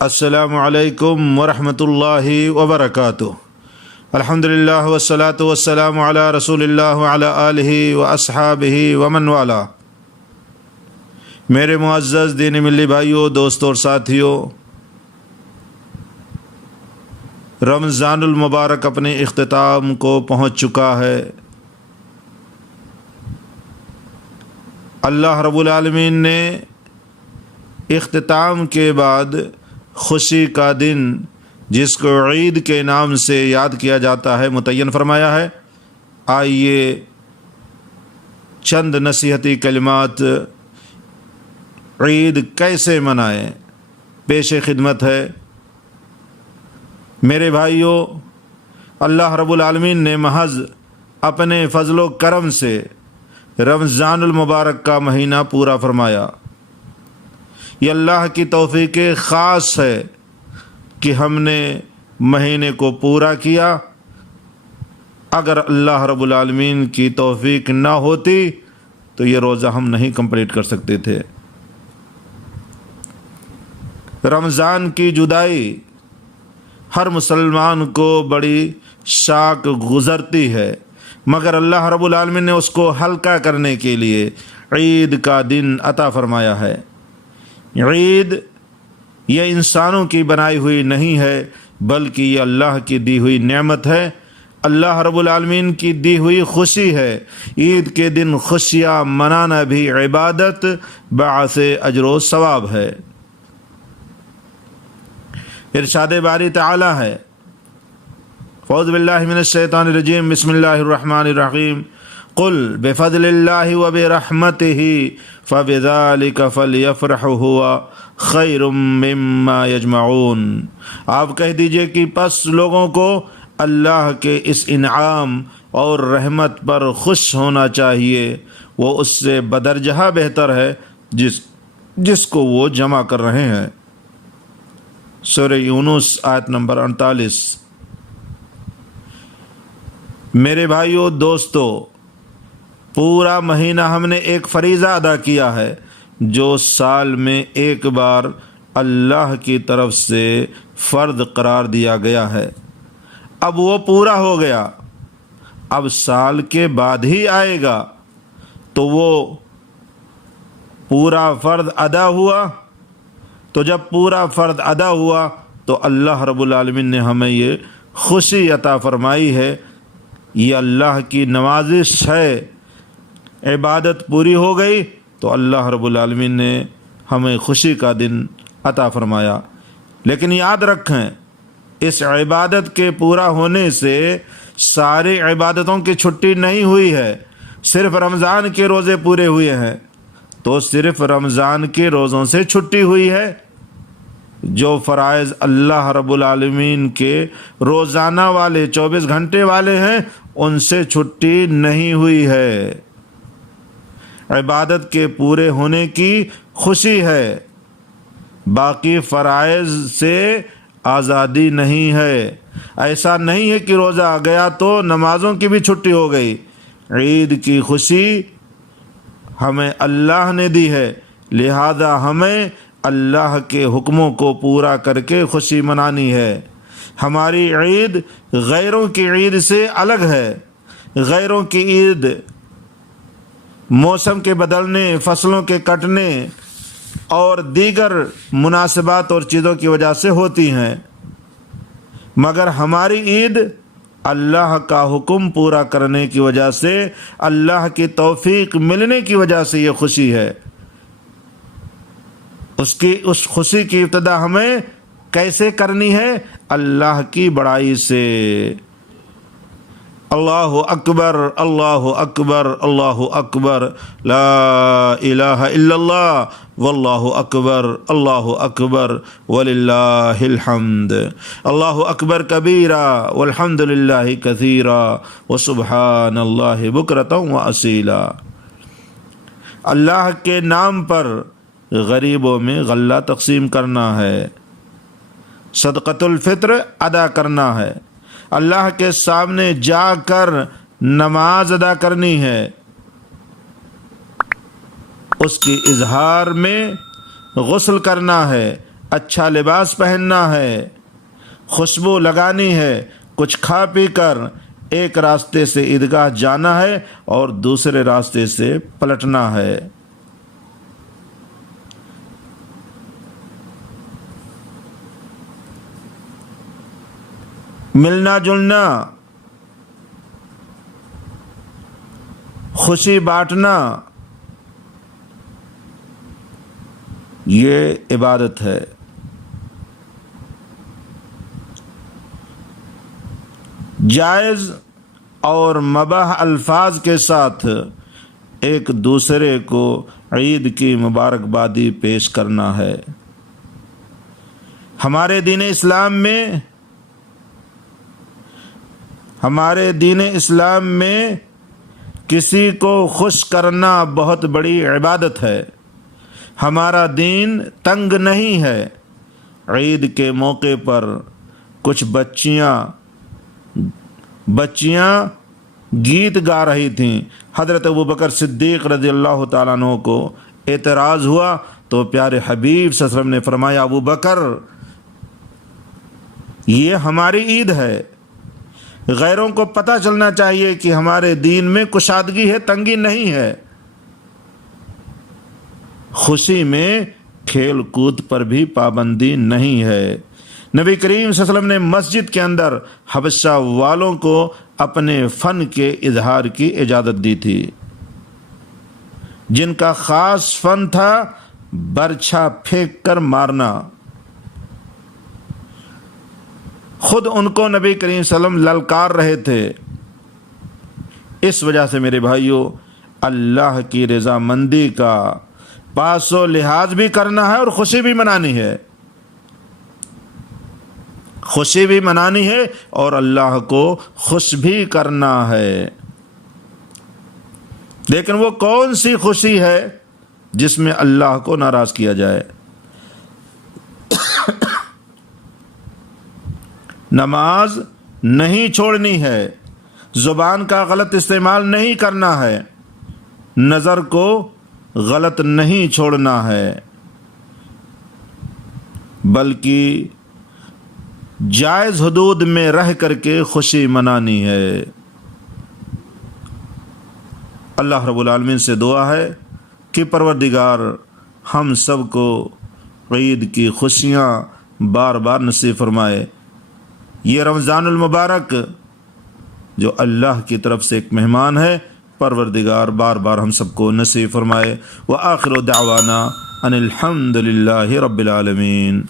السلام علیکم ورحمۃ اللہ وبرکاتہ۔ الحمدللہ والصلاة والسلام علی رسول اللہ وعلی آلہ واصحابہ ومن والا۔ میرے معزز دین ملی بھائیوں، دوستوں اور ساتھیوں، رمضان المبارک اپنے اختتام کو پہنچ چکا ہے۔ اللہ رب العالمین نے اختتام کے بعد خوشی کا دن، جس کو عید کے نام سے یاد کیا جاتا ہے، متعین فرمایا ہے۔ آئیے چند نصیحتی کلمات عید کیسے منائیں پیش خدمت ہے۔ میرے بھائیوں، اللہ رب العالمین نے محض اپنے فضل و کرم سے رمضان المبارک کا مہینہ پورا فرمایا۔ یہ اللہ کی توفیق خاص ہے کہ ہم نے مہینے کو پورا کیا۔ اگر اللہ رب العالمین کی توفیق نہ ہوتی تو یہ روزہ ہم نہیں کمپلیٹ کر سکتے تھے۔ رمضان کی جدائی ہر مسلمان کو بڑی شاق گزرتی ہے، مگر اللہ رب العالمین نے اس کو ہلکا کرنے کے لیے عید کا دن عطا فرمایا ہے۔ عید یہ انسانوں کی بنائی ہوئی نہیں ہے، بلکہ یہ اللہ کی دی ہوئی نعمت ہے، اللہ رب العالمین کی دی ہوئی خوشی ہے۔ عید کے دن خوشیاں منانا بھی عبادت باعث اجر و ثواب ہے۔ ارشاد باری تعالی ہے، اعوذ باللہ من الشیطان الرجیم، بسم اللہ الرحمن الرحیم، قل بفضل اللہ وبرحمتہ فبذلک فلیفرحوا ھو خیر مما یجمعون۔ آپ کہہ دیجئے کہ پس لوگوں کو اللہ کے اس انعام اور رحمت پر خوش ہونا چاہیے، وہ اس سے بدرجہ بہتر ہے جس کو وہ جمع کر رہے ہیں۔ سورہ یونس آیت نمبر 48۔ میرے بھائیوں، دوستو، پورا مہینہ ہم نے ایک فریضہ ادا کیا ہے جو سال میں ایک بار اللہ کی طرف سے فرض قرار دیا گیا ہے۔ اب وہ پورا ہو گیا، اب سال کے بعد ہی آئے گا، تو وہ پورا فرض ادا ہوا۔ تو جب پورا فرض ادا ہوا تو اللہ رب العالمین نے ہمیں یہ خوشی عطا فرمائی ہے، یہ اللہ کی نوازش ہے۔ عبادت پوری ہو گئی تو اللہ رب العالمین نے ہمیں خوشی کا دن عطا فرمایا۔ لیکن یاد رکھیں، اس عبادت کے پورا ہونے سے ساری عبادتوں کی چھٹی نہیں ہوئی ہے، صرف رمضان کے روزے پورے ہوئے ہیں تو صرف رمضان کے روزوں سے چھٹی ہوئی ہے۔ جو فرائض اللہ رب العالمین کے روزانہ والے 24 گھنٹے والے ہیں، ان سے چھٹی نہیں ہوئی ہے۔ عبادت کے پورے ہونے کی خوشی ہے، باقی فرائض سے آزادی نہیں ہے۔ ایسا نہیں ہے کہ روزہ آ گیا تو نمازوں کی بھی چھٹی ہو گئی۔ عید کی خوشی ہمیں اللہ نے دی ہے، لہذا ہمیں اللہ کے حکموں کو پورا کر کے خوشی منانی ہے۔ ہماری عید غیروں کی عید سے الگ ہے۔ غیروں کی عید موسم کے بدلنے، فصلوں کے کٹنے اور دیگر مناسبات اور چیزوں کی وجہ سے ہوتی ہیں، مگر ہماری عید اللہ کا حکم پورا کرنے کی وجہ سے، اللہ کی توفیق ملنے کی وجہ سے یہ خوشی ہے۔ اس خوشی کی ابتدا ہمیں کیسے کرنی ہے؟ اللہ کی بڑائی سے۔ اللہ اکبر، اللہ اکبر، اللہ اکبر، لا الہ الا اللہ، واللہ اکبر، اللہ اکبر، وللہ الحمد، اللہ اکبر کبیرا، والحمد للہ کثیرا، وسبحان اللہ بکرۃ واصیلا۔ اللہ کے نام پر غریبوں میں غلہ تقسیم کرنا ہے، صدقۃ الفطر ادا کرنا ہے، اللہ کے سامنے جا کر نماز ادا کرنی ہے، اس کی اظہار میں غسل کرنا ہے، اچھا لباس پہننا ہے، خوشبو لگانی ہے، کچھ کھا پی کر ایک راستے سے عیدگاہ جانا ہے اور دوسرے راستے سے پلٹنا ہے۔ ملنا جلنا، خوشی بانٹنا، یہ عبادت ہے۔ جائز اور مباح الفاظ کے ساتھ ایک دوسرے کو عید کی مبارکبادی پیش کرنا ہے۔ ہمارے دین اسلام میں کسی کو خوش کرنا بہت بڑی عبادت ہے۔ ہمارا دین تنگ نہیں ہے۔ عید کے موقع پر کچھ بچیاں گیت گا رہی تھیں۔ حضرت ابوبکر صدیق رضی اللہ تعالیٰ عنہ کو اعتراض ہوا تو پیارے حبیب صلی اللہ علیہ وسلم نے فرمایا، ابو بکر یہ ہماری عید ہے، غیروں کو پتہ چلنا چاہیے کہ ہمارے دین میں کشادگی ہے، تنگی نہیں ہے۔ خوشی میں کھیل کود پر بھی پابندی نہیں ہے۔ نبی کریم صلی اللہ علیہ وسلم نے مسجد کے اندر حبشہ والوں کو اپنے فن کے اظہار کی اجازت دی تھی، جن کا خاص فن تھا برچھا پھینک کر مارنا۔ خود ان کو نبی کریم صلی اللہ علیہ وسلم للکار رہے تھے۔ اس وجہ سے میرے بھائیوں، اللہ کی رضامندی کا پاس و لحاظ بھی کرنا ہے اور خوشی بھی منانی ہے، خوشی بھی منانی ہے اور اللہ کو خوش بھی کرنا ہے۔ لیکن وہ کون سی خوشی ہے جس میں اللہ کو ناراض کیا جائے؟ نماز نہیں چھوڑنی ہے، زبان کا غلط استعمال نہیں کرنا ہے، نظر کو غلط نہیں چھوڑنا ہے، بلکہ جائز حدود میں رہ کر کے خوشی منانی ہے۔ اللہ رب العالمین سے دعا ہے کہ پروردگار ہم سب کو عید کی خوشیاں بار بار نصیب فرمائے۔ یہ رمضان المبارک جو اللہ کی طرف سے ایک مہمان ہے، پروردگار بار بار ہم سب کو نصیب فرمائے۔ وآخر دعوانا ان الحمد للہ رب العالمین۔